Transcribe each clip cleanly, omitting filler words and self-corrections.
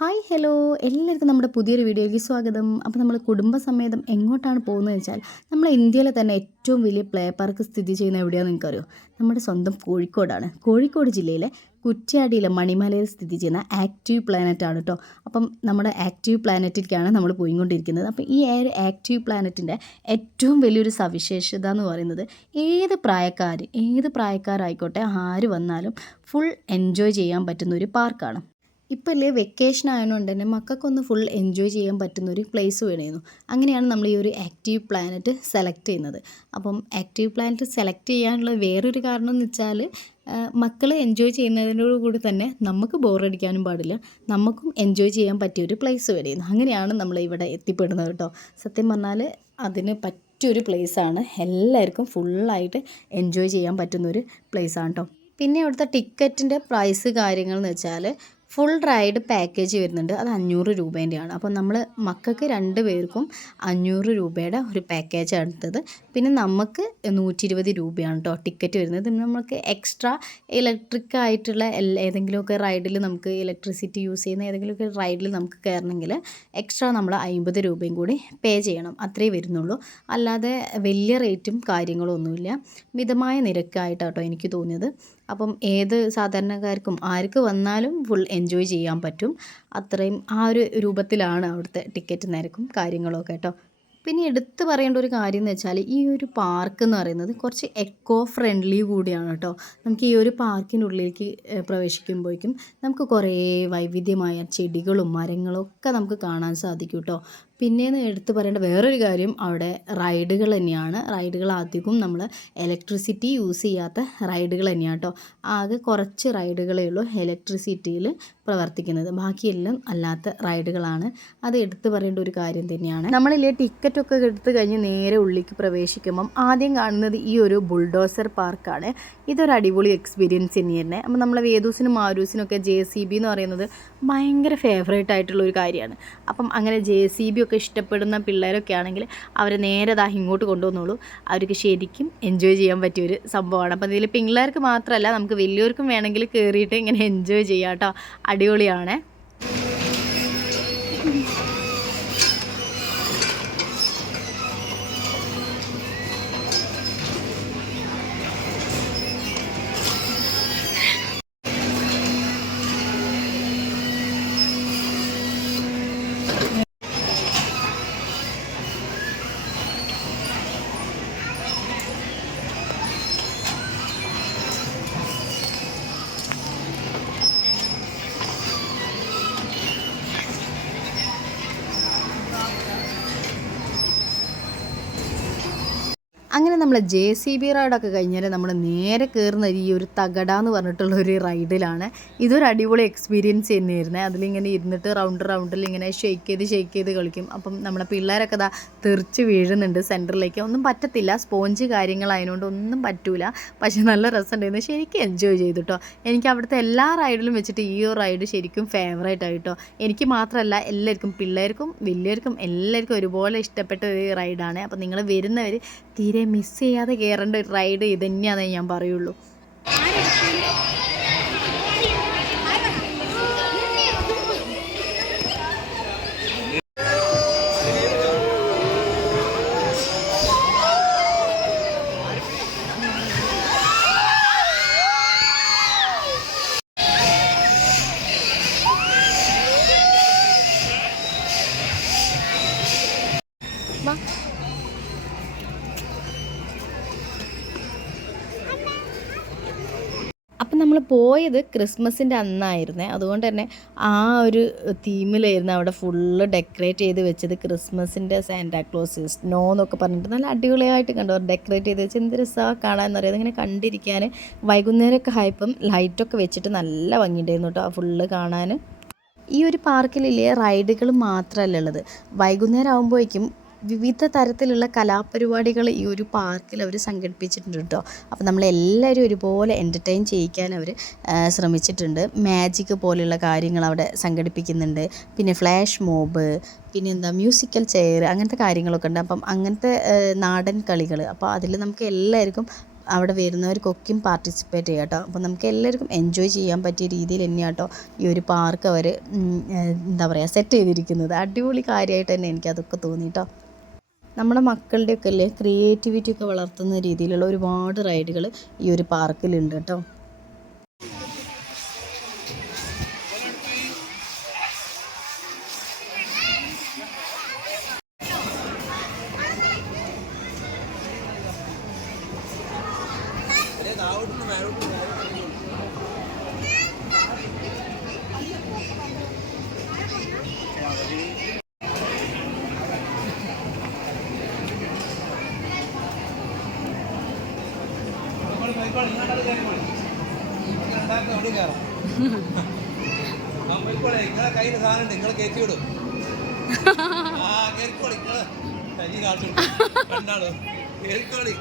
Hi hello എല്ലാവർക്കും നമ്മുടെ പുതിയൊരു വീഡിയോയിലേക്ക് സ്വാഗതം. അപ്പോൾ നമ്മൾ കുടുംബസമേതം എങ്ങോട്ടാണ് പോകുന്നത് വെച്ചാൽ നമ്മൾ ഇന്ത്യയിലെ തന്നെ ഏറ്റവും വലിയ പ്ലേ പാർക്ക് സ്ഥിതി ചെയ്യുന്ന എവിടെയാണെന്ന് നിങ്ങൾക്കറിയോ? നമ്മുടെ സ്വന്തം കോഴിക്കോടാണ്. കോഴിക്കോട് ജില്ലയിലെ കുറ്റ്യാടിയിലെ മണിമലയിൽ സ്ഥിതി ചെയ്യുന്ന ആക്റ്റീവ് പ്ലാനറ്റ് ആണ് കേട്ടോ. അപ്പം നമ്മുടെ ആക്റ്റീവ് പ്ലാനറ്റിലേക്കാണ് നമ്മൾ പോയിക്കൊണ്ടിരിക്കുന്നത്. അപ്പം ഈ ഒരു ആക്റ്റീവ് പ്ലാനറ്റിൻ്റെ ഏറ്റവും വലിയൊരു സവിശേഷത എന്ന് പറയുന്നത് ഏത് പ്രായക്കാരായിക്കോട്ടെ ആര് വന്നാലും ഫുൾ എൻജോയ് ചെയ്യാൻ പറ്റുന്ന ഒരു പാർക്കാണ്. ഇപ്പം അല്ലേ വെക്കേഷൻ ആയതുകൊണ്ട് തന്നെ മക്കൾക്കൊന്ന് ഫുൾ എൻജോയ് ചെയ്യാൻ പറ്റുന്ന ഒരു പ്ലേസ് വേണമായിരുന്നു. അങ്ങനെയാണ് നമ്മൾ ഈ ഒരു ആക്റ്റീവ് പ്ലാനറ്റ് സെലക്ട് ചെയ്യുന്നത്. അപ്പം ആക്റ്റീവ് പ്ലാനറ്റ് സെലക്ട് ചെയ്യാനുള്ള വേറൊരു കാരണം എന്ന് വെച്ചാൽ മക്കൾ എൻജോയ് ചെയ്യുന്നതിനോട് കൂടി തന്നെ നമുക്ക് ബോറടിക്കാനും പാടില്ല, നമുക്കും എൻജോയ് ചെയ്യാൻ പറ്റിയ ഒരു പ്ലേസ് വേണമായിരുന്നു. അങ്ങനെയാണ് നമ്മൾ ഇവിടെ എത്തിപ്പെടുന്നത് കേട്ടോ. സത്യം പറഞ്ഞാൽ അതിന് പറ്റിയൊരു പ്ലേസാണ്. എല്ലാവർക്കും ഫുള്ളായിട്ട് എൻജോയ് ചെയ്യാൻ പറ്റുന്നൊരു പ്ലേസാണ് കേട്ടോ. പിന്നെ അവിടുത്തെ ടിക്കറ്റിൻ്റെ പ്രൈസ് കാര്യങ്ങളെന്ന് വെച്ചാൽ ഫുൾ റൈഡ് പാക്കേജ് വരുന്നുണ്ട്. അത് 500 രൂപേൻ്റെയാണ്. അപ്പോൾ നമ്മൾ മക്കൾക്ക് 2 പേർക്കും 500 രൂപയുടെ ഒരു പാക്കേജാണ് എടുത്തത്. പിന്നെ നമുക്ക് 120 രൂപയാണ് കേട്ടോ ടിക്കറ്റ് വരുന്നത്. പിന്നെ നമുക്ക് എക്സ്ട്രാ ഇലക്ട്രിക് ആയിട്ടുള്ള ഏതെങ്കിലുമൊക്കെ റൈഡിൽ നമുക്ക് ഇലക്ട്രിസിറ്റി യൂസ് ചെയ്യുന്ന ഏതെങ്കിലുമൊക്കെ റൈഡിൽ നമുക്ക് കയറണമെങ്കിൽ എക്സ്ട്രാ നമ്മൾ 50 രൂപയും കൂടി പേ ചെയ്യണം. അത്രേ വരുന്നുള്ളൂ. അല്ലാതെ വലിയ റേറ്റും കാര്യങ്ങളും ഒന്നുമില്ല. മിതമായ നിരക്കായിട്ടാട്ടോ എനിക്ക് തോന്നിയത്. അപ്പം ഏത് സാധാരണക്കാർക്കും ആർക്ക് വന്നാലും ഫുൾ എൻജോയ് ചെയ്യാൻ പറ്റും. അത്രയും ആ ഒരു രൂപത്തിലാണ് അവിടുത്തെ ടിക്കറ്റ് നിരക്കും കാര്യങ്ങളൊക്കെ കേട്ടോ. പിന്നെ എടുത്ത് പറയേണ്ട ഒരു കാര്യം എന്ന് വെച്ചാൽ ഈ ഒരു പാർക്ക് എന്ന് പറയുന്നത് കുറച്ച് എക്കോ ഫ്രണ്ട്ലി കൂടിയാണ് കേട്ടോ. നമുക്ക് ഈ ഒരു പാർക്കിൻ്റെ ഉള്ളിലേക്ക് പ്രവേശിക്കുമ്പോഴേക്കും നമുക്ക് കുറേ വൈവിധ്യമായ ചെടികളും മരങ്ങളും ഒക്കെ നമുക്ക് കാണാൻ സാധിക്കും കേട്ടോ. പിന്നെയെന്ന് എടുത്ത് പറയേണ്ട വേറൊരു കാര്യം അവിടെ റൈഡുകൾ തന്നെയാണ്. റൈഡുകൾ അധികം നമ്മൾ ഇലക്ട്രിസിറ്റി യൂസ് ചെയ്യാത്ത റൈഡുകൾ തന്നെയാണ് കേട്ടോ. ആകെ കുറച്ച് റൈഡുകളേ ഉള്ളൂ ഇലക്ട്രിസിറ്റിയിൽ പ്രവർത്തിക്കുന്നത്. ബാക്കിയെല്ലാം അല്ലാത്ത റൈഡുകളാണ്. അത് എടുത്ത് പറയേണ്ട ഒരു കാര്യം തന്നെയാണ്. നമ്മളില്ലേ ടിക്കറ്റൊക്കെ എടുത്ത് കഴിഞ്ഞ് നേരെ ഉള്ളിലേക്ക് പ്രവേശിക്കുമ്പം ആദ്യം കാണുന്നത് ഈ ഒരു ബുൾഡോസർ പാർക്കാണ്. ഇതൊരു അടിപൊളി എക്സ്പീരിയൻസ് തന്നെയാണ്. അപ്പോൾ നമ്മളെ വേദൂസിനും മാരൂസിനൊക്കെ JCB എന്ന് പറയുന്നത് ഭയങ്കര ഫേവറേറ്റ് ആയിട്ടുള്ള ഒരു കാര്യമാണ്. അപ്പം അങ്ങനെ JCB ഒക്കെ ഇഷ്ടപ്പെടുന്ന പിള്ളേരൊക്കെ ആണെങ്കിൽ അവരെ നേരെ ഇങ്ങോട്ട് കൊണ്ടുവന്നോളൂ. അവർക്ക് ശരിക്കും എൻജോയ് ചെയ്യാൻ പറ്റിയൊരു സംഭവമാണ്. അപ്പം ഇതിൽ പിള്ളേർക്ക് മാത്രമല്ല നമുക്ക് വലിയവർക്കും വേണമെങ്കിൽ കയറിയിട്ട് ഇങ്ങനെ എൻജോയ് ചെയ്യാം കേട്ടോ. അടിപൊളിയാണ്. അങ്ങനെ നമ്മൾ JCB റൈഡൊക്കെ കഴിഞ്ഞാൽ നമ്മൾ നേരെ കയറുന്ന ഈ ഒരു തകട എന്ന് പറഞ്ഞിട്ടുള്ള ഒരു റൈഡിലാണ്. ഇതൊരു അടിപൊളി എക്സ്പീരിയൻസ് തന്നെയായിരുന്നേ. അതിലിങ്ങനെ ഇരുന്നിട്ട് റൗണ്ടിൽ ഇങ്ങനെ ഷെയ്ക്ക് ചെയ്ത് കളിക്കും. അപ്പം നമ്മളെ പിള്ളേരൊക്കെ തെറിച്ച് വീഴുന്നുണ്ട് സെൻറ്ററിലേക്ക്. ഒന്നും പറ്റത്തില്ല, സ്പോഞ്ച് കാര്യങ്ങളായതുകൊണ്ട് ഒന്നും പറ്റൂല. പക്ഷെ നല്ല രസമുണ്ടായിരുന്നു. ശരിക്കും എൻജോയ് ചെയ്തു കേട്ടോ. എനിക്ക് അവിടുത്തെ എല്ലാ റൈഡിലും വെച്ചിട്ട് ഈ ഒരു റൈഡ് ശരിക്കും ഫേവറേറ്റ് ആയിട്ടോ. എനിക്ക് മാത്രമല്ല എല്ലാവർക്കും, പിള്ളേർക്കും വലിയവർക്കും എല്ലാവർക്കും ഒരുപോലെ ഇഷ്ടപ്പെട്ട ഒരു റൈഡാണ്. അപ്പോൾ നിങ്ങൾ വരുന്നവർ തീരെ മിസ് ചെയ്യാതെ കയറേണ്ട ഒരു റൈഡ് ഇത് തന്നെയാണെന്ന് ഞാൻ പറയുള്ളൂ. അപ്പം നമ്മൾ പോയത് ക്രിസ്മസിൻ്റെ അന്നായിരുന്നേ. അതുകൊണ്ട് തന്നെ ആ ഒരു തീമിലായിരുന്നു അവിടെ ഫുള്ള് ഡെക്കറേറ്റ് ചെയ്ത് വെച്ചത്. ക്രിസ്മസിൻ്റെ സാന്റാക്ലോസ് സ്നോ എന്നൊക്കെ പറഞ്ഞിട്ട് നല്ല അടിപൊളിയായിട്ട് കണ്ടു ഡെക്കറേറ്റ് ചെയ്ത് വെച്ച്. എന്ത് രസമാണ് കാണാമെന്ന് അറിയാം. അതിങ്ങനെ കണ്ടിരിക്കാൻ വൈകുന്നേരമൊക്കെ ആയപ്പം ലൈറ്റൊക്കെ വെച്ചിട്ട് നല്ല ഭംഗിയുണ്ടായിരുന്നു കേട്ടോ ഫുള്ള് കാണാൻ. ഈ ഒരു പാർക്കിലില്ലേ റൈഡുകൾ മാത്രമല്ല ഉള്ളത്. വൈകുന്നേരം ആകുമ്പോഴേക്കും വിവിധ തരത്തിലുള്ള കലാപരിപാടികൾ ഈ ഒരു പാർക്കിൽ അവർ സംഘടിപ്പിച്ചിട്ടുണ്ട് കേട്ടോ. അപ്പോൾ നമ്മളെല്ലാവരും ഒരുപോലെ എൻ്റർടൈൻ ചെയ്യിക്കാൻ അവർ ശ്രമിച്ചിട്ടുണ്ട്. മാജിക് പോലെയുള്ള കാര്യങ്ങൾ അവിടെ സംഘടിപ്പിക്കുന്നുണ്ട്. പിന്നെ ഫ്ലാഷ് മോബ്, പിന്നെ മ്യൂസിക്കൽ ചെയർ, അങ്ങനത്തെ കാര്യങ്ങളൊക്കെ ഉണ്ട്. അപ്പം അങ്ങനത്തെ നാടൻ കളികൾ, അപ്പോൾ അതിൽ നമുക്ക് എല്ലാവർക്കും അവിടെ വരുന്നവർക്കൊക്കെയും പാർട്ടിസിപ്പേറ്റ് ചെയ്യാം കേട്ടോ. അപ്പോൾ നമുക്ക് എല്ലാവർക്കും എൻജോയ് ചെയ്യാൻ പറ്റിയ രീതിയിൽ തന്നെയാണ് കേട്ടോ ഈ ഒരു പാർക്ക് അവർ എന്താ പറയുക സെറ്റ് ചെയ്തിരിക്കുന്നത്. അടിപൊളി കാര്യമായിട്ട് തന്നെ എനിക്കതൊക്കെ തോന്നി കേട്ടോ. നമ്മുടെ മക്കളുടെയൊക്കെ അല്ലേ ക്രിയേറ്റിവിറ്റി ഒക്കെ വളർത്തുന്ന രീതിയിലുള്ള ഒരുപാട് റൈഡുകൾ ഈ ഒരു പാർക്കിലുണ്ട് കേട്ടോ. നിങ്ങളെ കയ്യിൽ സാധനം നിങ്ങൾ കയറ്റി വിടും. കേറിക്കോളി നിങ്ങള് കയ്യിൽ കാണിച്ചു കണ്ടാളോ കേറിക്കോളി.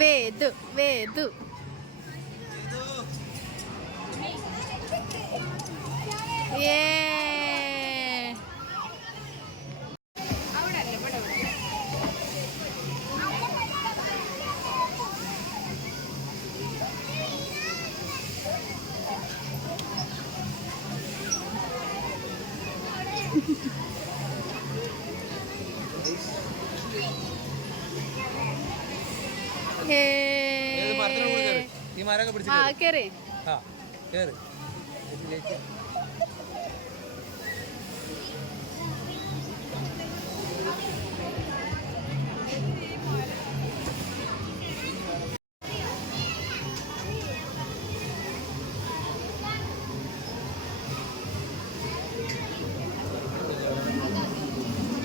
വേദു വേദു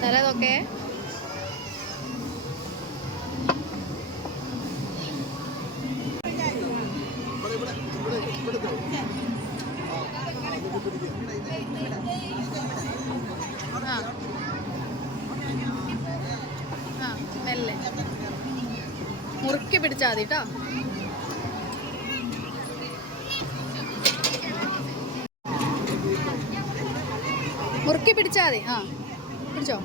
നല്ലതൊക്കെ മെല്ലെ മുറുക്കി പിടിച്ചാൽ മതി കേട്ടോ. മുറുക്കി പിടിച്ചാൽ മതി. പിടിച്ചോ.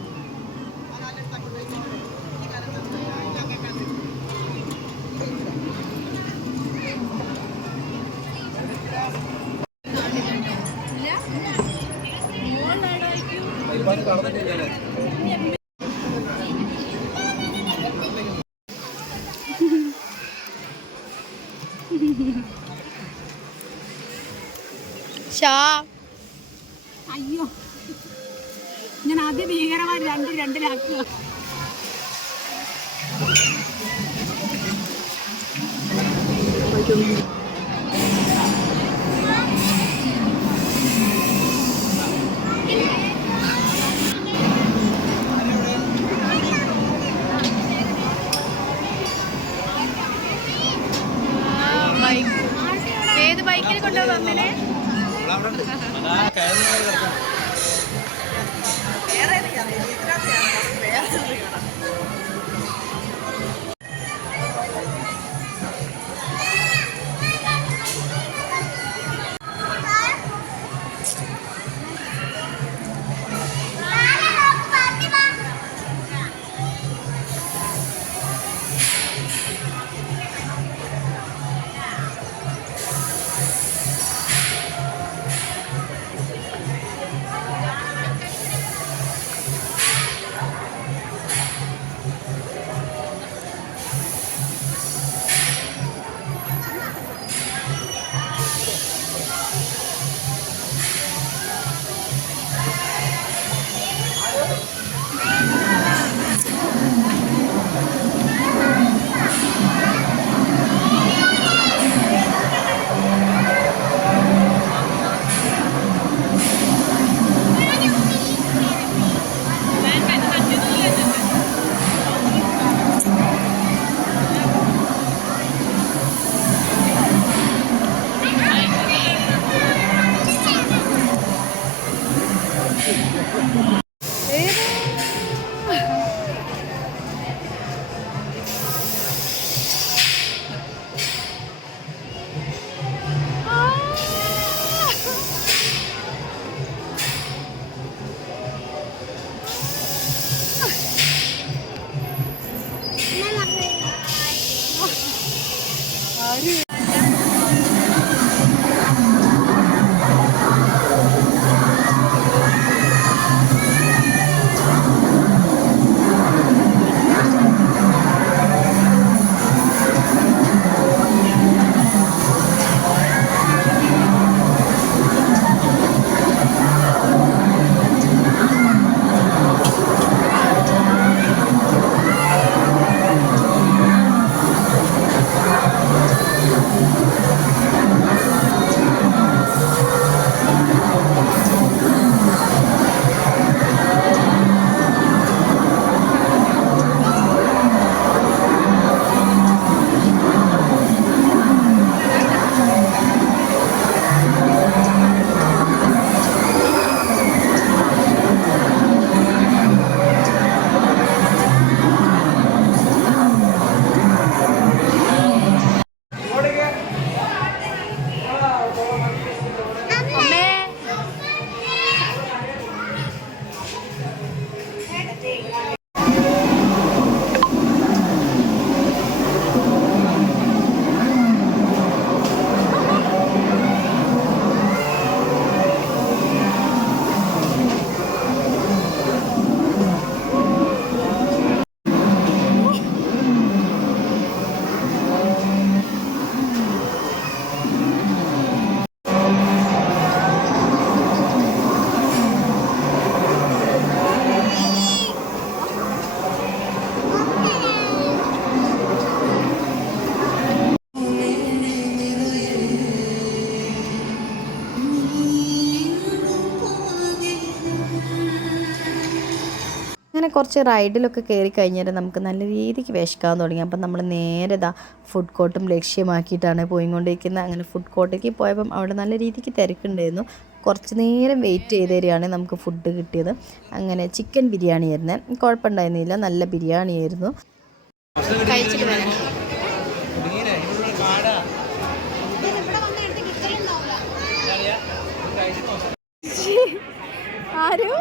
അയ്യോ ഞാൻ ആദ്യം ഭീകരമായി രണ്ടിലാക്കുക. ഏത് ബൈക്കിൽ കൊണ്ടുപോകും അമ്മനെ? കുറച്ച് റൈഡിലൊക്കെ കയറി കഴിഞ്ഞാൽ നമുക്ക് നല്ല രീതിക്ക് വിശക്കാൻ തുടങ്ങി. അപ്പം നമ്മൾ നേരെ ഫുഡ് കോർട്ടും ലക്ഷ്യമാക്കിയിട്ടാണ് പോയിക്കൊണ്ടിരിക്കുന്നത്. അങ്ങനെ ഫുഡ് കോർട്ടിലേക്ക് പോയപ്പം അവിടെ നല്ല രീതിക്ക് തിരക്കുണ്ടായിരുന്നു. കുറച്ച് നേരം വെയിറ്റ് ചെയ്ത് തരികയാണ് നമുക്ക് ഫുഡ് കിട്ടിയത്. അങ്ങനെ ചിക്കൻ ബിരിയാണി ആയിരുന്നു, കുഴപ്പമുണ്ടായിരുന്നില്ല, നല്ല ബിരിയാണി ആയിരുന്നു. കഴിച്ചിട്ട് വരാം. ആരും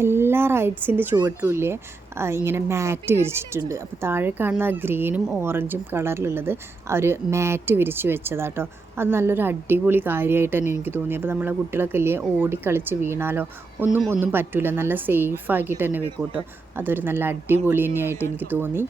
എല്ലാ റൈഡ്സിൻ്റെ ചുവട്ടിലുമില്ലേ ഇങ്ങനെ മാറ്റ് വിരിച്ചിട്ടുണ്ട്. അപ്പോൾ താഴെ കാണുന്ന ഗ്രീനും ഓറഞ്ചും കളറിലുള്ളത് അവർ മാറ്റ് വിരിച്ച് വെച്ചതാട്ടോ. അത് നല്ലൊരു അടിപൊളി കാര്യമായിട്ട് തന്നെ എനിക്ക് തോന്നി. അപ്പോൾ നമ്മളെ കുട്ടികളൊക്കെ ഇല്ലേ ഓടിക്കളിച്ച് വീണാലോ ഒന്നും പറ്റില്ല, നല്ല സേഫ് ആക്കിയിട്ട് തന്നെ വെക്കും കേട്ടോ. അതൊരു നല്ല അടിപൊളി തന്നെയായിട്ട് എനിക്ക് തോന്നി.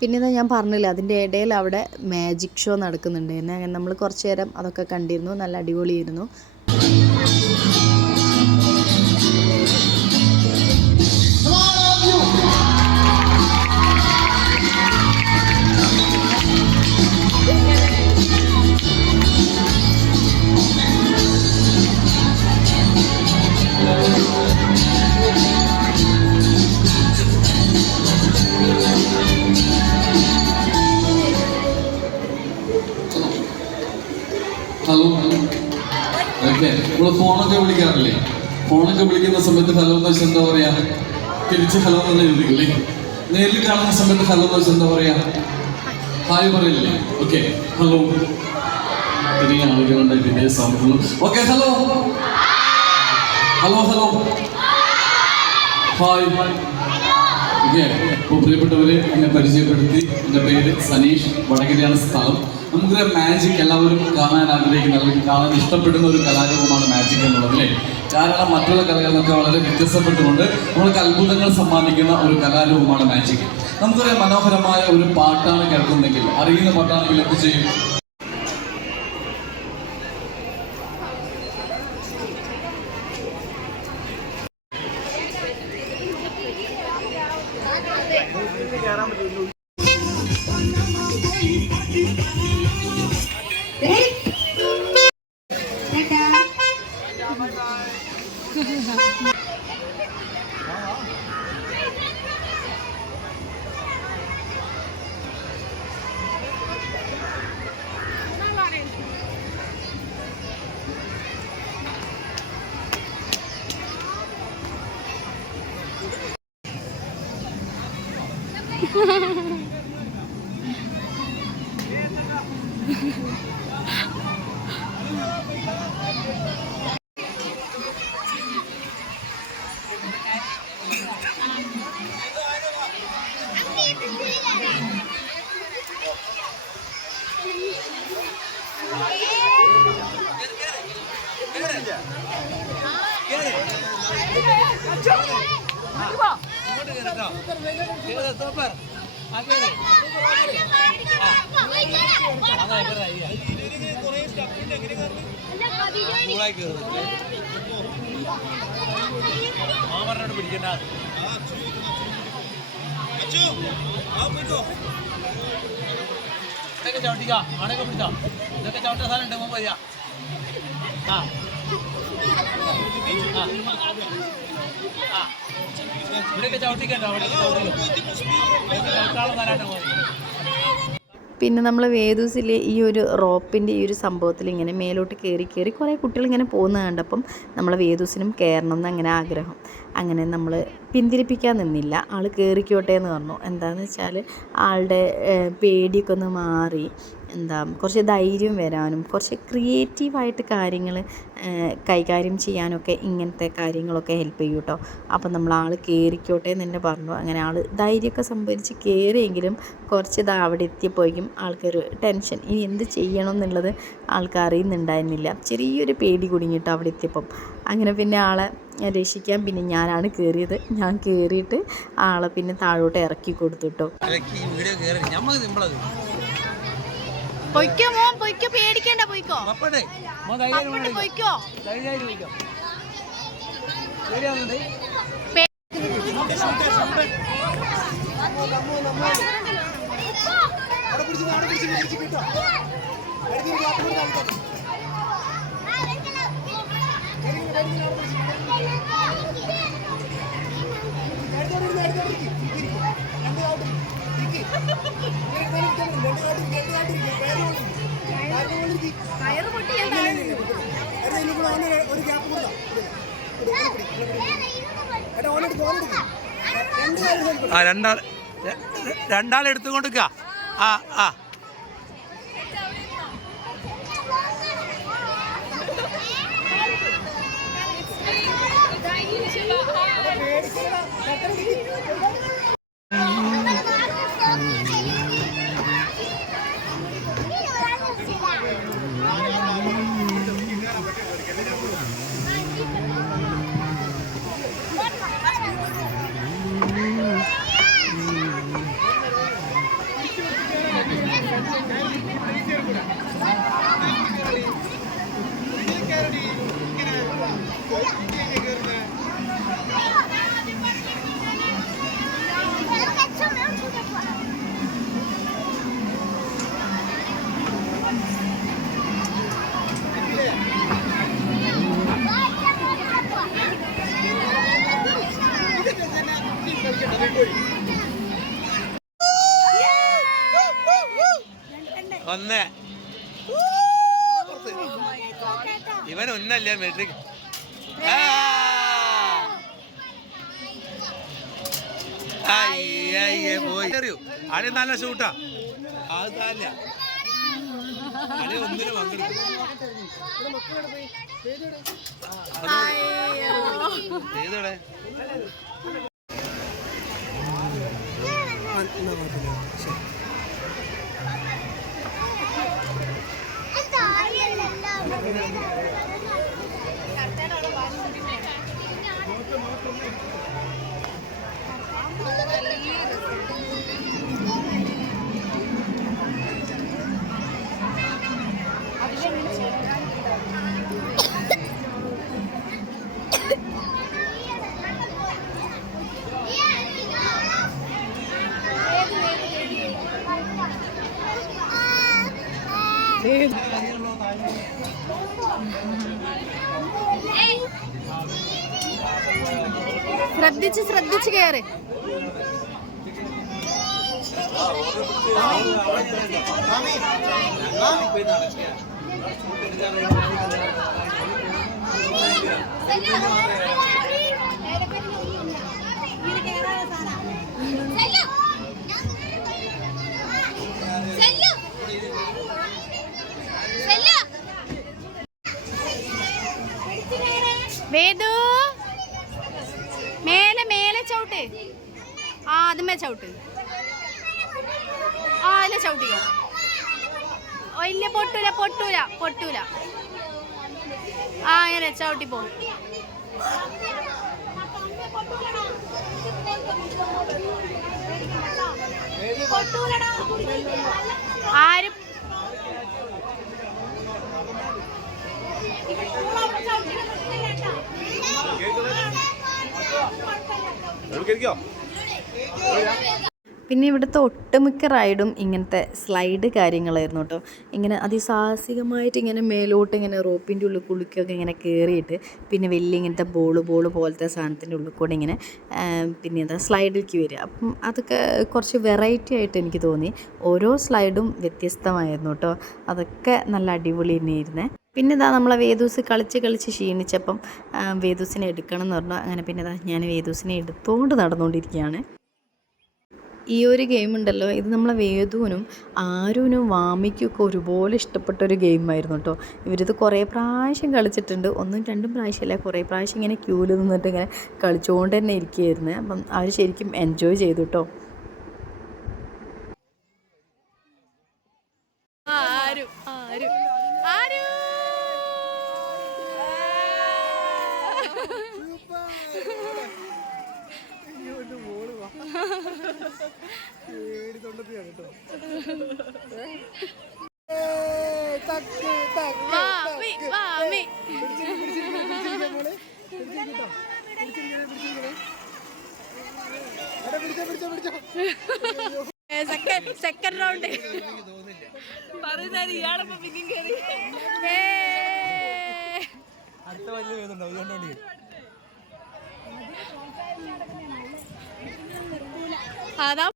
പിന്നെ ഞാൻ പറഞ്ഞില്ല, അതിൻ്റെ ഇടയിൽ അവിടെ മാജിക് ഷോ നടക്കുന്നുണ്ടായിരുന്നു. അങ്ങനെ നമ്മൾ കുറച്ച് നേരം അതൊക്കെ കണ്ടിരുന്നു, നല്ല അടിപൊളിയായിരുന്നു. Hello, okay. നമ്മൾ ഫോണൊക്കെ വിളിക്കാറില്ലേ? ഫോണൊക്കെ വിളിക്കുന്ന സമയത്ത് ഹലോ എന്ന് വെച്ചാൽ എന്താ പറയാ? തിരിച്ച് ഹലോ എന്ന് എഴുതിക്കില്ലേ? നേരിൽ കാണുന്ന സമയത്ത് ഹലോ എന്ന് വെച്ചാൽ എന്താ പറയാ? ഹായ് പറയില്ലേ? Okay, hello. ചെറിയ ആളുകളുണ്ടായിട്ട് ഇതേ സമയത്തുള്ളൂ. Okay, hello hello hello hi. Okay, അപ്പോൾ പ്രിയപ്പെട്ടവരെ എന്നെ പരിചയപ്പെടുത്തി, എൻ്റെ പേര് സനീഷ്, വടകരയാണ് സ്ഥലം. നമുക്കൊരു മാജിക് എല്ലാവരും കാണാൻ ആഗ്രഹിക്കുന്ന അല്ലെങ്കിൽ കാണാൻ ഇഷ്ടപ്പെടുന്ന ഒരു കലാരൂപമാണ് മാജിക് എന്നുള്ളത് അല്ലേ? കാരണം മറ്റുള്ള കലകളിൽ നിന്നൊക്കെ വളരെ വ്യത്യസ്തപ്പെട്ടുകൊണ്ട് നമ്മൾക്ക് അത്ഭുതങ്ങൾ സമ്മാനിക്കുന്ന ഒരു കലാരൂപമാണ് മാജിക്. നമുക്കൊരു മനോഹരമായ ഒരു പാട്ടാണ് കേൾക്കുന്നെങ്കിൽ, അറിയുന്ന പാട്ടാണെങ്കിൽ എന്ത് ചെയ്യും? സൂപ്പർ മാമറിനോട് പിടിക്കണ്ട ഇതൊക്കെ ചവിട്ടിക്ക ആണൊക്കെ പിടിച്ചോ ഇതൊക്കെ ചവിട്ട സാധനം ഉണ്ട് മുമ്പ് വരിക ആ ഇവിടെയൊക്കെ ചവിട്ടിക്കണ്ടോ അവിടെ ചവിട്ടാളം തരാട്ടോ മതി. പിന്നെ നമ്മൾ വേദൂസിലെ ഈ ഒരു റോപ്പിൻ്റെ ഈ ഒരു സംഭവത്തിൽ ഇങ്ങനെ മേലോട്ട് കയറി കുറേ കുട്ടികൾ ഇങ്ങനെ പോകുന്നത് കണ്ടപ്പം നമ്മളെ വേദൂസിനും കയറണം എന്ന് അങ്ങനെ ആഗ്രഹം. അങ്ങനെ നമ്മൾ പിന്തിരിപ്പിക്കാൻ നിന്നില്ല, ആൾ കയറിക്കോട്ടെ എന്ന് പറഞ്ഞു. എന്താണെന്ന് വെച്ചാൽ ആളുടെ പേടിയൊക്കെ ഒന്ന് മാറി കുറച്ച് ധൈര്യം വരാനും കുറച്ച് ക്രിയേറ്റീവായിട്ട് കാര്യങ്ങൾ കൈകാര്യം ചെയ്യാനൊക്കെ ഇങ്ങനത്തെ കാര്യങ്ങളൊക്കെ ഹെൽപ്പ് ചെയ്യും കേട്ടോ. അപ്പം നമ്മൾ ആൾ കയറിക്കോട്ടെ എന്ന് തന്നെ പറഞ്ഞു. അങ്ങനെ ആൾ ധൈര്യമൊക്കെ സംഭരിച്ച് കയറിയെങ്കിലും കുറച്ച് അവിടെ എത്തിയപ്പോഴേക്കും ആൾക്കൊരു ടെൻഷൻ, ഇനി എന്ത് ചെയ്യണം എന്നുള്ളത് ആൾക്ക് അറിയുന്നുണ്ടായിരുന്നില്ല. ചെറിയൊരു പേടി കുടുങ്ങിയിട്ട് അവിടെ എത്തിയപ്പം. അങ്ങനെ പിന്നെ ആളെ രക്ഷിക്കാൻ പിന്നെ ഞാനാണ് കയറിയത്. ഞാൻ കയറിയിട്ട് ആളെ പിന്നെ താഴോട്ട് ഇറക്കി കൊടുത്തുട്ടോ. പൊയ്ക്കോ മോൻ പൊയ്ക്കോ, പേടിക്കണ്ട, പൊയ്ക്കോ പൊയ്ക്കോ. ആ രണ്ടാൾ എടുത്തുകൊണ്ടിരിക്ക. ആ ആ ഒന്ന് ഇവനൊന്നല്ലേ മെട്രിക്. പോയി അറിയൂ ആദ്യം നല്ല ഷൂട്ടാ. അത് തല്ല ഒന്നിനും പങ്കെടുക്കും. ഏതോടെ ശ്രദ്ധിച്ച് ശ്രദ്ധിച്ച് കയറി. വേദു മേലെ മേലെ ചവിട്ട്. ആ അതുമേ ചവിട്ട്. ആ ഇല്ല ചവിട്ടിക്കോ. ഓ ഇല്ല പൊട്ടൂല പൊട്ടൂല പൊട്ടൂല. ആ അങ്ങനെ ചവിട്ടിപ്പോ. ആരും പിന്നെ ഇവിടുത്തെ ഒട്ടുമിക്ക റൈഡും ഇങ്ങനത്തെ സ്ലൈഡ് കാര്യങ്ങളായിരുന്നു കേട്ടോ. ഇങ്ങനെ അതിസാഹസികമായിട്ട് ഇങ്ങനെ മേലോട്ട് ഇങ്ങനെ റോപ്പിൻ്റെ ഉള്ളിൽ കുളിക്കൊക്കെ ഇങ്ങനെ കയറിയിട്ട് പിന്നെ വലിയ ഇങ്ങനത്തെ ബോള് പോലത്തെ സാധനത്തിൻ്റെ ഉള്ളിൽ കൂടെ ഇങ്ങനെ പിന്നെ എന്താ സ്ലൈഡിലേക്ക് വരിക. അപ്പം അതൊക്കെ കുറച്ച് വെറൈറ്റി ആയിട്ട് എനിക്ക് തോന്നി. ഓരോ സ്ലൈഡും വ്യത്യസ്തമായിരുന്നു കേട്ടോ. അതൊക്കെ നല്ല അടിപൊളി തന്നെയായിരുന്നേ. പിന്നെ ഇതാ നമ്മളെ വേദൂസ് കളിച്ച് ക്ഷീണിച്ചപ്പം വേദൂസിനെ എടുക്കണം എന്ന് പറഞ്ഞു. അങ്ങനെ പിന്നെ ഇതാ ഞാൻ വേദൂസിനെ എടുത്തുകൊണ്ട് നടന്നുകൊണ്ടിരിക്കുകയാണ്. ഈ ഒരു ഗെയിം ഉണ്ടല്ലോ, ഇത് നമ്മളെ വേദുവിനും ആരുവിനും വാമിക്കൊക്കെ ഒരുപോലെ ഇഷ്ടപ്പെട്ടൊരു ഗെയിമായിരുന്നു കേട്ടോ. ഇവരിത് കുറേ പ്രാവശ്യം കളിച്ചിട്ടുണ്ട്. 1 2 പ്രാവശ്യമല്ല, കുറേ പ്രാവശ്യം ഇങ്ങനെ ക്യൂവിൽ നിന്നിട്ട് ഇങ്ങനെ കളിച്ചുകൊണ്ട് തന്നെ ഇരിക്കുകയായിരുന്നു. അപ്പം അവർ ശരിക്കും എൻജോയ് ചെയ്തു കേട്ടോ. സെക്കൻഡ് റൗണ്ട് പറയുന്നത് ഇയാളപ്പം പിന്നെയും കയറി. അതാ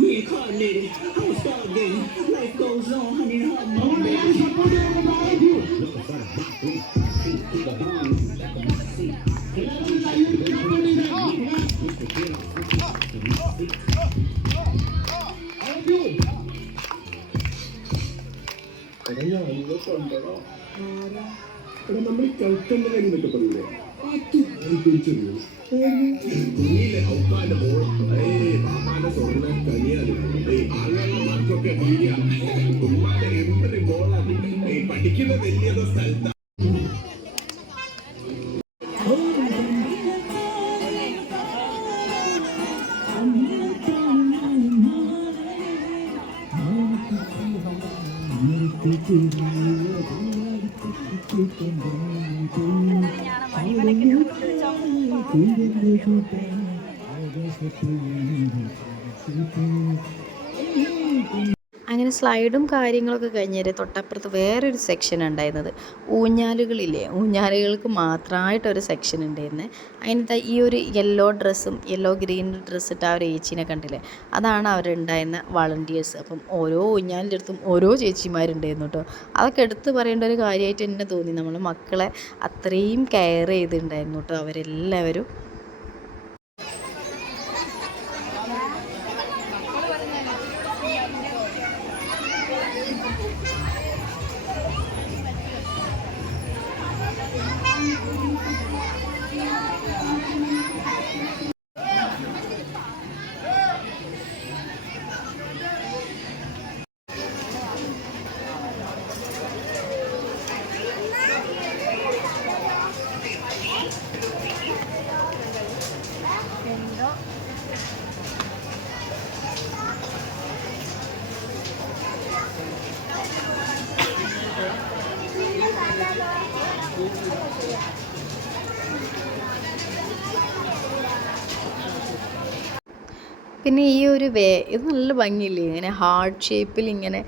Reincarnated, I was starving. Life goes on, honey, hot mom, baby. നമ്മൾ കളിക്കേണ്ട കാര്യമൊക്കെ പറയൂലേ അത് തിരിച്ചറിയൂ. കുഞ്ഞിലെ ഔക്കാന്റെ മോളം മാമാന്റെ സ്വർണ്ണ കനിയാണ് ആളുകളൊക്കെ ഉമ്മാന്റെ എന്തൊരു മോളാണ് പഠിക്കുന്ന വലിയ സ്ഥലത്താണ്. അങ്ങനെ സ്ലൈഡും കാര്യങ്ങളൊക്കെ കഴിഞ്ഞേരെ തൊട്ടപ്പുറത്ത് വേറൊരു സെക്ഷൻ ഉണ്ടായിരുന്നത് ഊഞ്ഞാലുകളില്ലേ, ഊഞ്ഞാലുകൾക്ക് മാത്രമായിട്ടൊരു സെക്ഷൻ ഉണ്ടായിരുന്നത്. അതിനകത്ത് ഈ ഒരു യെല്ലോ ഗ്രീൻ ഡ്രസ്സ് ഇട്ട ആ ഒരു ചേച്ചീനെ കണ്ടില്ലേ, അതാണ് അവരുണ്ടായിരുന്ന വളണ്ടിയേഴ്സ്. അപ്പം ഓരോ ഊഞ്ഞാലിൻ്റെ അടുത്തും ഓരോ ചേച്ചിമാരുണ്ടായിരുന്നു കേട്ടോ. അതൊക്കെ എടുത്ത് പറയേണ്ട ഒരു കാര്യമായിട്ട് തന്നെ തോന്നി. നമ്മൾ മക്കളെ അത്രയും കെയർ ചെയ്തിട്ടുണ്ടായിരുന്നു കേട്ടോ അവരെല്ലാവരും. പിന്നെ ഈ ഒരു ഇത് നല്ല ഭംഗിയില്ലേ, ഇങ്ങനെ ഹാർട്ട് ഷേപ്പിൽ ഇങ്ങനെ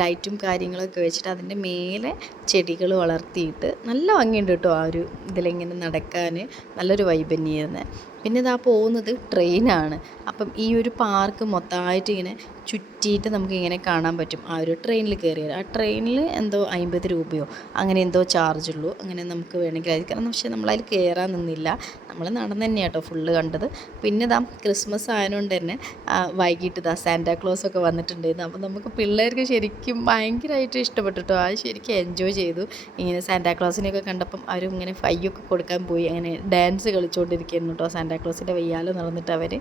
ലൈറ്റും കാര്യങ്ങളൊക്കെ വെച്ചിട്ട് അതിൻ്റെ മേലെ ചെടികൾ വളർത്തിയിട്ട് നല്ല ഭംഗിയുണ്ട് കേട്ടോ. ആ ഒരു ഇതിലിങ്ങനെ നടക്കാൻ നല്ലൊരു വൈബ് തന്നെയായിരുന്നു. പിന്നെ ഇതാ പോകുന്നത് ട്രെയിനാണ്. അപ്പം ഈ ഒരു പാർക്ക് മൊത്തമായിട്ട് ഇങ്ങനെ ചുറ്റിയിട്ട് നമുക്കിങ്ങനെ കാണാൻ പറ്റും. ആ ഒരു ട്രെയിനിൽ കയറിയാൽ ആ ട്രെയിനിൽ എന്തോ 50 രൂപയോ അങ്ങനെ എന്തോ ചാർജുള്ളൂ. അങ്ങനെ നമുക്ക് വേണമെങ്കിൽ അതിൽ കയറാം. പക്ഷേ നമ്മളതിൽ കയറാൻ നിന്നില്ല, നമ്മൾ നടന്ന് തന്നെയാണ് കേട്ടോ ഫുള്ള് കണ്ടത്. പിന്നെ ഇതാ ക്രിസ്മസ് ആയതുകൊണ്ട് തന്നെ വൈകിട്ട് ഇതാ സാന്റാക്ലോസ് ഒക്കെ വന്നിട്ടുണ്ടായിരുന്നു. അപ്പോൾ നമുക്ക് പിള്ളേർക്ക് ശരിക്കും ഭയങ്കരമായിട്ട് ഇഷ്ടപ്പെട്ടു കേട്ടോ. അത് ശരിക്കും എൻജോയ് ചെയ്തു. ഇങ്ങനെ സാന്റാക്ലോസിനെയൊക്കെ കണ്ടപ്പം അവരും ഇങ്ങനെ ഫൈയൊക്കെ കൊടുക്കാൻ പോയി, അങ്ങനെ ഡാൻസ് കളിച്ചുകൊണ്ടിരിക്കുന്നു കേട്ടോ. സാന്റാക്ലോസിൻ്റെ വയ്യാലെ നടന്നിട്ട് അവർ.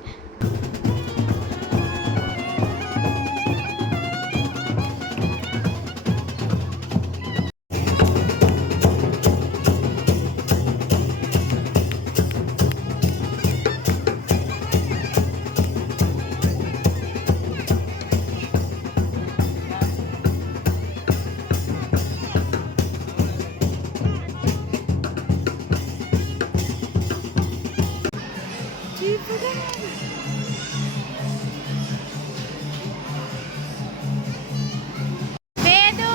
വേദു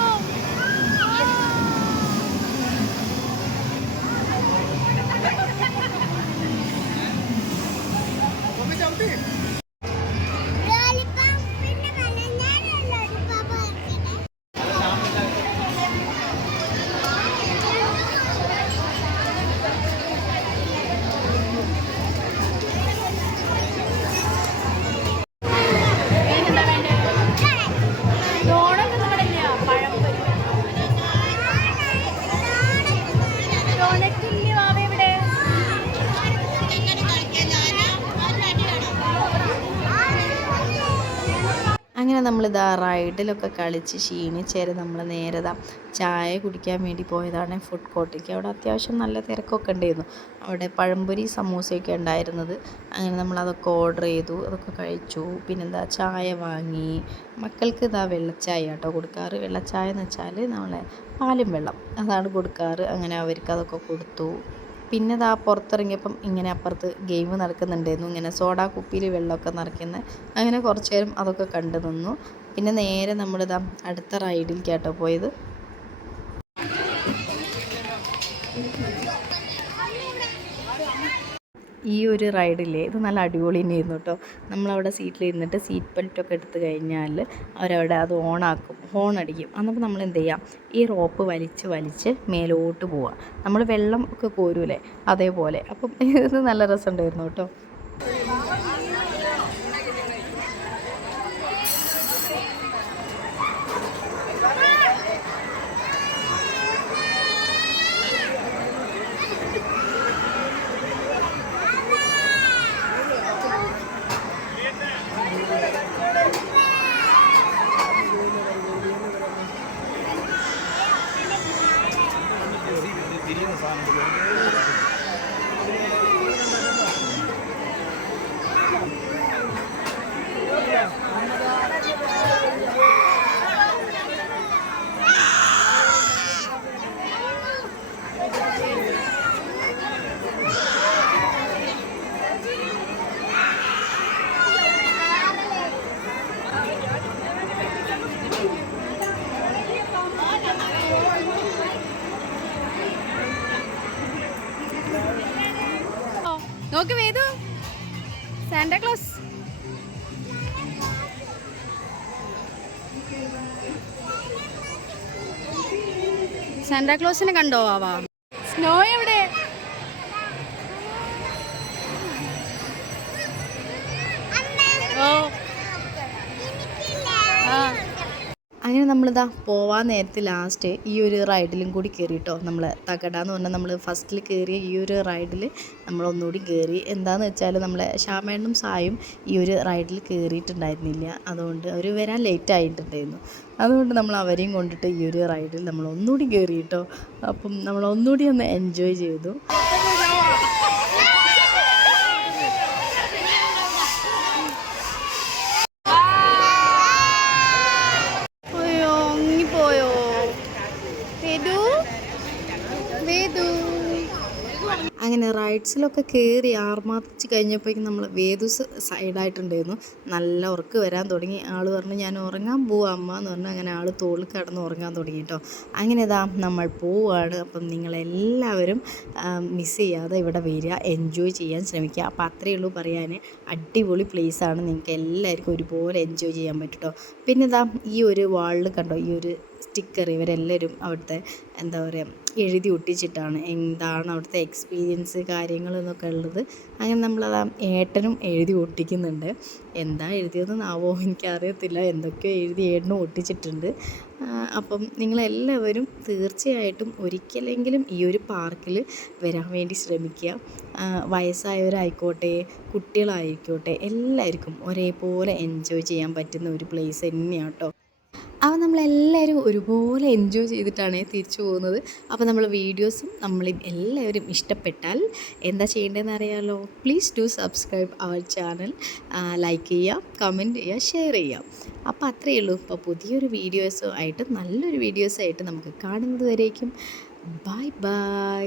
എന്താ വേണ്ടത്? ഡോണറ്റ് നമ്മുടെ ഇല്ല, പഴംപൊരി. ഡോണറ്റ് ഇല്ല വാവ ഇവിടെ. അങ്ങനെ നമ്മളിതാ റൈഡിലൊക്കെ കളിച്ച് ക്ഷീണിച്ചേര് നമ്മൾ നേരെ ചായ കുടിക്കാൻ വേണ്ടി പോയതാണ് ഫുഡ് കോർട്ടിലേക്ക്. അവിടെ അത്യാവശ്യം നല്ല തിരക്കൊക്കെ ഉണ്ടായിരുന്നു. അവിടെ പഴംപൊരി സമൂസയൊക്കെ ഉണ്ടായിരുന്നത്. അങ്ങനെ നമ്മളതൊക്കെ ഓർഡർ ചെയ്തു, അതൊക്കെ കഴിച്ചു. പിന്നെന്താ ചായ വാങ്ങി. മക്കൾക്ക് ഇതാ വെള്ളച്ചായ കേട്ടോ കൊടുക്കാറ്. വെള്ളച്ചായ എന്ന് വെച്ചാൽ നമ്മളെ പാലും വെള്ളം അതാണ് കൊടുക്കാറ്. അങ്ങനെ അവർക്ക് അതൊക്കെ കൊടുത്തു. പിന്നെ ഇതാ പുറത്തിറങ്ങിയപ്പം ഇങ്ങനെ അപ്പുറത്ത് ഗെയിം നടക്കുന്നുണ്ടായിരുന്നു, ഇങ്ങനെ സോഡാ കുപ്പിയിൽ വെള്ളമൊക്കെ നിറയ്ക്കുന്നത്. അങ്ങനെ കുറച്ച് നേരം അതൊക്കെ കണ്ടു നിന്നു. പിന്നെ നേരെ നമ്മളിതാ അടുത്ത റൈഡിലേക്കാട്ടോ പോയത്. ഈ ഒരു റൈഡില്ലേ ഇത് നല്ല അടിപൊളി തന്നെയായിരുന്നു കേട്ടോ. നമ്മളവിടെ സീറ്റിൽ ഇരുന്നിട്ട് സീറ്റ് ബെൽറ്റൊക്കെ എടുത്ത് കഴിഞ്ഞാൽ അവരവിടെ അത് ഓണാക്കും, ഹോൺ അടിക്കും. അന്നപ്പോൾ നമ്മൾ എന്ത് ചെയ്യാം, ഈ റോപ്പ് വലിച്ച് മേലോട്ട് പോവുക. നമ്മൾ വെള്ളം ഒക്കെ കോരൂലേ അതേപോലെ. അപ്പം ഇത് നല്ല രസമുണ്ടായിരുന്നു കേട്ടോ. നോക്ക് വേദു, സാന്റാക്ലോസ്. സാന്റാക്ലോസിനെ കണ്ടോ ആവാ? സ്നോ എവിടെ? ഓ ആ. അങ്ങനെ നമ്മളിതാ പോവാൻ നേരത്തെ ലാസ്റ്റ് ഈ ഒരു റൈഡിലും കൂടി കയറി കേട്ടോ. നമ്മൾ തകട എന്ന് പറഞ്ഞാൽ നമ്മൾ ഫസ്റ്റിൽ കയറിയ ഈ ഒരു റൈഡിൽ നമ്മളൊന്നുകൂടി കയറി. എന്താണെന്ന് വെച്ചാൽ നമ്മളെ ഷാമേണ്ണും സായും ഈ ഒരു റൈഡിൽ കയറിയിട്ടുണ്ടായിരുന്നില്ല. അതുകൊണ്ട് അവർ വരാൻ ലേറ്റ് ആയിട്ടുണ്ടായിരുന്നു. അതുകൊണ്ട് നമ്മൾ അവരെയും കൊണ്ടിട്ട് ഈ ഒരു റൈഡിൽ നമ്മൾ ഒന്നുകൂടി കയറി കേട്ടോ. അപ്പം നമ്മൾ ഒന്നുകൂടി ഒന്ന് എൻജോയ് ചെയ്തു. അങ്ങനെ റൈഡ്സിലൊക്കെ കയറി ആർമാതിച്ച് കഴിഞ്ഞപ്പോഴേക്കും നമ്മൾ വേദൂസ് സൈഡായിട്ടുണ്ടായിരുന്നു. നല്ല ഉറക്ക് വരാൻ തുടങ്ങി. ആൾ പറഞ്ഞു ഞാൻ ഉറങ്ങാൻ പോവാ അമ്മ എന്ന് പറഞ്ഞു. അങ്ങനെ ആൾ തോളിൽ കിടന്ന് ഉറങ്ങാൻ തുടങ്ങി കേട്ടോ. അങ്ങനെ ഇതാ നമ്മൾ പോവാണ്. അപ്പം നിങ്ങളെല്ലാവരും മിസ് ചെയ്യാതെ ഇവിടെ വരിക, എൻജോയ് ചെയ്യാൻ ശ്രമിക്കുക. അപ്പോൾ അത്രയേ ഉള്ളൂ പറയാൻ. അടിപൊളി പ്ലേസാണ്, നിങ്ങൾക്ക് എല്ലാവർക്കും ഒരുപോലെ എൻജോയ് ചെയ്യാൻ പറ്റും കേട്ടോ. പിന്നെ ഇതാ ഈ ഒരു വാളിൽ കണ്ടോ, ഈ ഒരു സ്റ്റിക്കർ ഇവരെല്ലാവരും അവിടുത്തെ എന്താ പറയുക എഴുതി ഒട്ടിച്ചിട്ടാണ് എന്താണ് അവിടുത്തെ എക്സ്പീരിയൻസ് കാര്യങ്ങൾ എന്നൊക്കെ ഉള്ളത്. അങ്ങനെ നമ്മളത് ഏട്ടനും എഴുതി ഒട്ടിക്കുന്നുണ്ട്. എന്താ എഴുതിയതെന്നാവോ എനിക്കറിയത്തില്ല, എന്തൊക്കെയോ എഴുതി ഏട്ടനും ഒട്ടിച്ചിട്ടുണ്ട്. അപ്പം നിങ്ങളെല്ലാവരും തീർച്ചയായിട്ടും ഒരിക്കലെങ്കിലും ഈ ഒരു പാർക്കിൽ വരാൻ വേണ്ടി ശ്രമിക്കുക. വയസ്സായവരായിക്കോട്ടെ കുട്ടികളായിക്കോട്ടെ എല്ലാവർക്കും ഒരേപോലെ എൻജോയ് ചെയ്യാൻ പറ്റുന്ന ഒരു പ്ലേസ് തന്നെയാണ് കേട്ടോ. അപ്പോൾ നമ്മളെല്ലാവരും ഒരുപോലെ എൻജോയ് ചെയ്തിട്ടാണ് തിരിച്ചു പോകുന്നത്. അപ്പോൾ നമ്മൾ വീഡിയോസും എല്ലാവരും ഇഷ്ടപ്പെട്ടാൽ എന്താ ചെയ്യേണ്ടതെന്ന് അറിയാമല്ലോ. Please do subscribe our channel, like ചെയ്യുക, കമൻറ്റ് ചെയ്യുക, ഷെയർ ചെയ്യുക. അപ്പോൾ അത്രയേ ഉള്ളൂ. അപ്പോൾ പുതിയൊരു വീഡിയോസുമായിട്ട് നല്ലൊരു വീഡിയോസായിട്ട് നമുക്ക് കാണുന്നത് വരേക്കും ബൈ ബൈ.